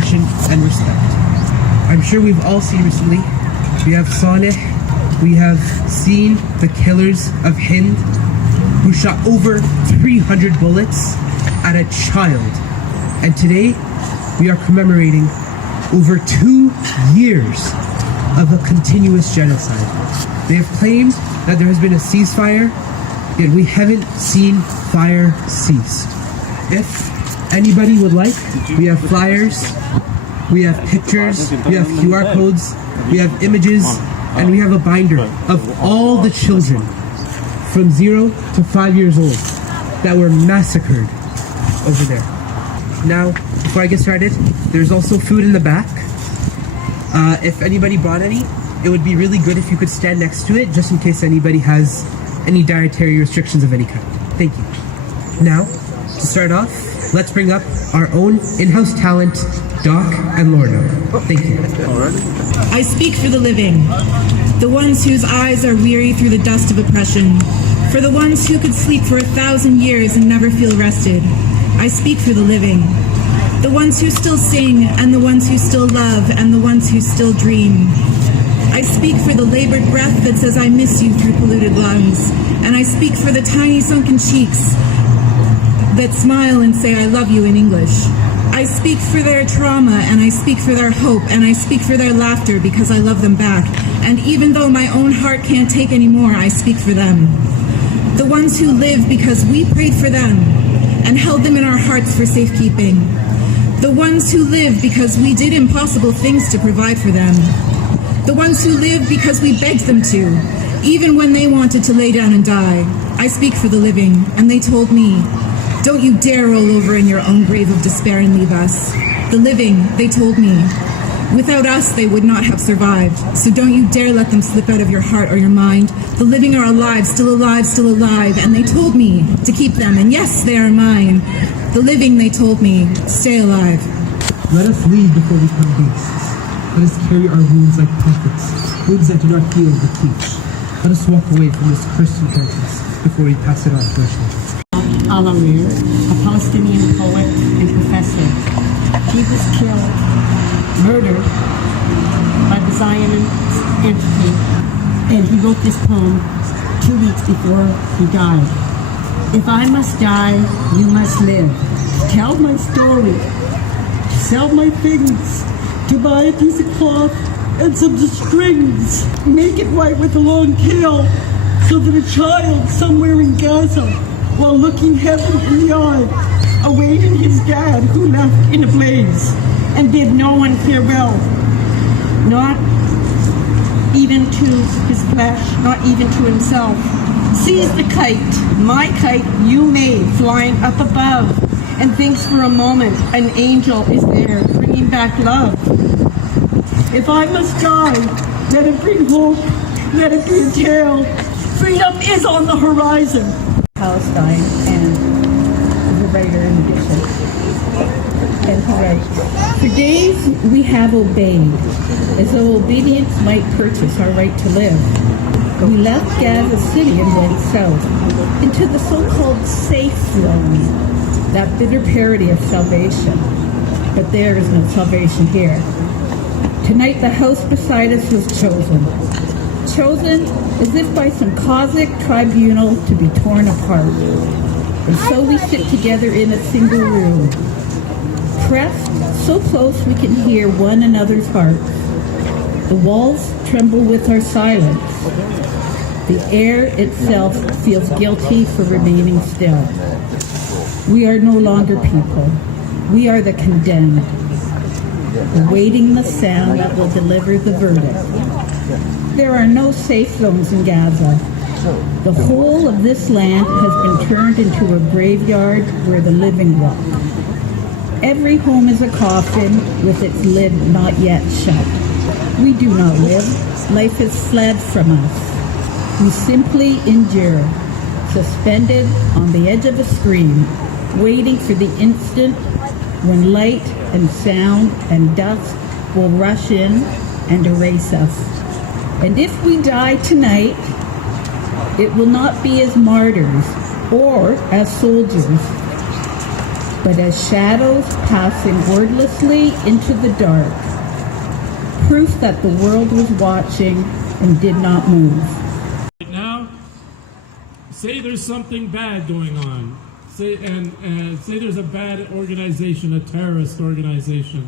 dedication, and respect. I'm sure we've all seen recently, we have Saleh, we have seen the killers of Hind, who shot over 300 bullets at a child. And today, we are commemorating over 2 years of a continuous genocide. They have claimed that there has been a ceasefire, yet we haven't seen fire cease. If anybody would like, we have flyers, we have pictures, we have QR codes, we have images, and we have a binder of all the children from 0 to 5 years old that were massacred over there. Now, before I get started, there's also food in the back. If anybody brought any, it would be really good if you could stand next to it, just in case anybody has any dietary restrictions of any kind. Thank you. Now, to start off, let's bring up our own in-house talent, Doc and Lorna. Thank you. I speak for the living, the ones whose eyes are weary through the dust of oppression, for the ones who could sleep for 1,000 years and never feel rested. I speak for the living, the ones who still sing, and the ones who still love, and the ones who still dream. I speak for the labored breath that says I miss you through polluted lungs, and I speak for the tiny sunken cheeks that smile and say I love you in English. I speak for their trauma, and I speak for their hope, and I speak for their laughter because I love them back. And even though my own heart can't take any more, I speak for them. The ones who live because we prayed for them and held them in our hearts for safekeeping. The ones who live because we did impossible things to provide for them. The ones who live because we begged them to, even when they wanted to lay down and die. I speak for the living, and they told me, don't you dare roll over in your own grave of despair and leave us. The living, they told me, without us they would not have survived, so don't you dare let them slip out of your heart or your mind. The living are alive, still alive, still alive, and they told me to keep them, and yes, they are mine. The living, they told me, stay alive. Let us lead before we become beasts. Let us carry our wounds like prophets, wounds that do not heal but teach. Let us walk away from this cursed inheritance before we pass it on to our children. Al-Amir, a Palestinian poet and professor. He was killed, murdered by the Zionist entity, and he wrote this poem 2 weeks before he died. If I must die, you must live. Tell my story. Sell my things. To buy a piece of cloth and some strings. Make it white with a long tail, so that a child somewhere in Gaza, while looking heaven in the eye, awaiting his dad who left in a blaze and bid no one farewell, not even to his flesh, not even to himself. Sees the kite, my kite you made, flying up above, and thinks for a moment an angel is there bringing back love. If I must die, let it bring hope, let it be a tale. Freedom is on the horizon. Palestine, and the writer in addition. And he writes, for days we have obeyed, as though obedience might purchase our right to live. We left Gaza City and went south, into the so-called safe zone, that bitter parody of salvation. But there is no salvation here. Tonight the house beside us was chosen. Chosen as if by some cosmic tribunal to be torn apart. And so we sit together in a single room, pressed so close we can hear one another's hearts. The walls tremble with our silence. The air itself feels guilty for remaining still. We are no longer people. We are the condemned, awaiting the sound that will deliver the verdict. There are no safe zones in Gaza. The whole of this land has been turned into a graveyard where the living walk. Every home is a coffin with its lid not yet shut. We do not live. Life has fled from us. We simply endure, suspended on the edge of a screen, waiting for the instant when light and sound and dust will rush in and erase us. And if we die tonight, it will not be as martyrs or as soldiers, but as shadows passing wordlessly into the dark, proof that the world was watching and did not move. Right now, say there's something bad going on, say there's a bad organization, a terrorist organization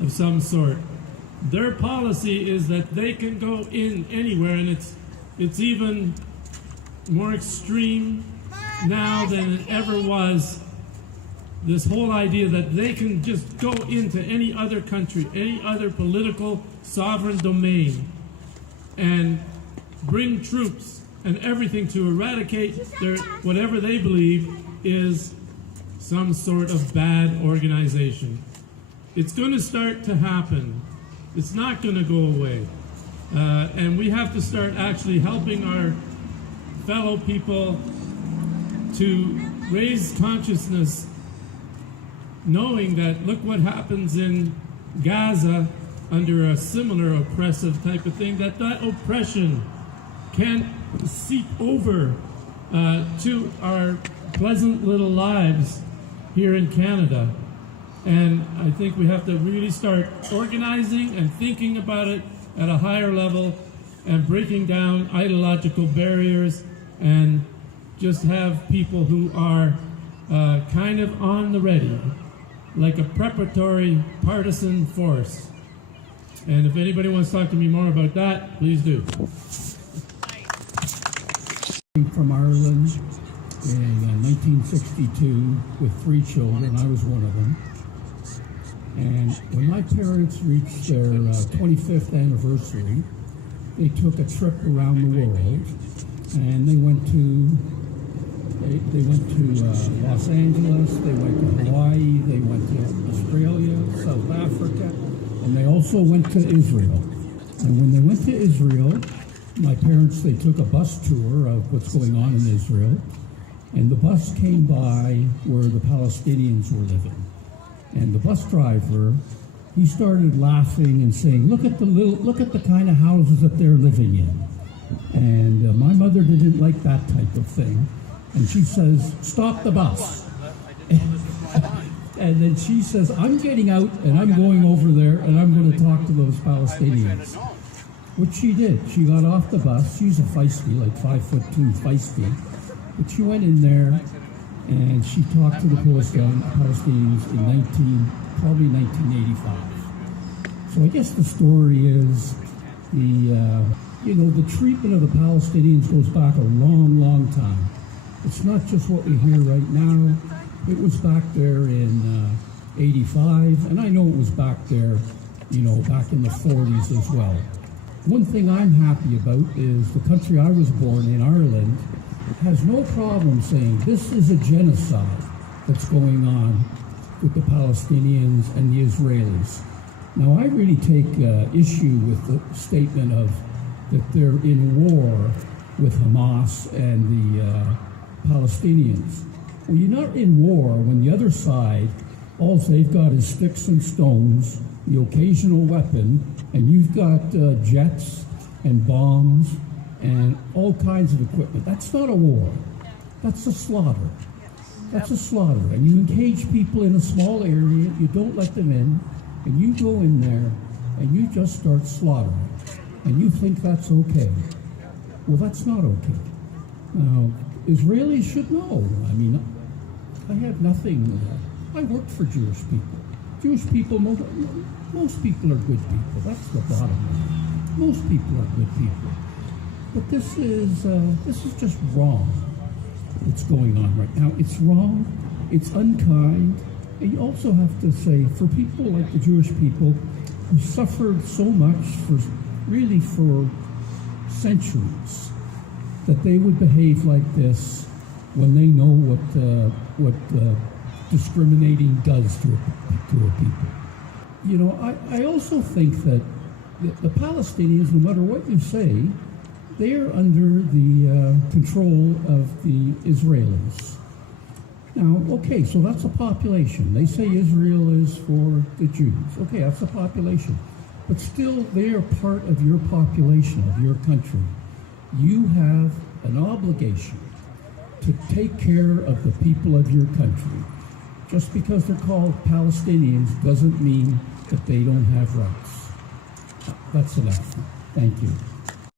of some sort. Their policy is that they can go in anywhere, and it's even more extreme now than it ever was. This whole idea that they can just go into any other country, any other political sovereign domain, and bring troops and everything to eradicate their whatever they believe is some sort of bad organization. It's going to start to happen. It's not going to go away. And we have to start actually helping our fellow people to raise consciousness, knowing that look what happens in Gaza under a similar oppressive type of thing, that oppression can't seep over to our pleasant little lives here in Canada. And I think we have to really start organizing and thinking about it at a higher level and breaking down ideological barriers and just have people who are kind of on the ready, like a preparatory partisan force. And if anybody wants to talk to me more about that, please do. From Ireland in 1962 with 3 children. I was one of them. And when my parents reached their 25th anniversary, they took a trip around the world, and they went to Los Angeles, they went to Hawaii, they went to Australia, South Africa, and they also went to Israel. And when they went to Israel, my parents, they took a bus tour of what's going on in Israel, and the bus came by where the Palestinians were living. And the bus driver, he started laughing and saying, look at the kind of houses that they're living in. And my mother didn't like that type of thing. And she says, stop the bus. And then she says, I'm getting out and I'm going over there and I'm going to talk to those Palestinians. Which she did. She got off the bus. She's a feisty, like 5'2", feisty. But she went in there and she talked to the Palestinians in probably 1985. So I guess the story is the treatment of the Palestinians goes back a long, long time. It's not just what we hear right now. It was back there in 85, and I know it was back there, back in the 40s as well. One thing I'm happy about is the country I was born in, Ireland, has no problem saying this is a genocide that's going on with the Palestinians and the Israelis. Now, I really take issue with the statement of that they're in war with Hamas and the Palestinians. Well, you're not in war when the other side, all they've got is sticks and stones, the occasional weapon, and you've got jets and bombs and all kinds of equipment. That's not a war. That's a slaughter. That's a slaughter. And you engage people in a small area, you don't let them in, and you go in there and you just start slaughtering. And you think that's okay. Well, that's not okay. Now, Israelis should know. I mean, I have nothing. I work for Jewish people. Jewish people, most people are good people. That's the bottom line. Most people are good people. But this is just wrong. What's going on right now? It's wrong. It's unkind. And you also have to say, for people like the Jewish people who suffered so much for centuries, that they would behave like this when they know what discriminating does to a people. I also think that the Palestinians, no matter what you say, they are under the control of the Israelis. Now, okay, so that's a population. They say Israel is for the Jews. Okay, that's a population. But still, they are part of your population, of your country. You have an obligation to take care of the people of your country. just because they're called Palestinians doesn't mean that they don't have rights. That's enough. Thank you.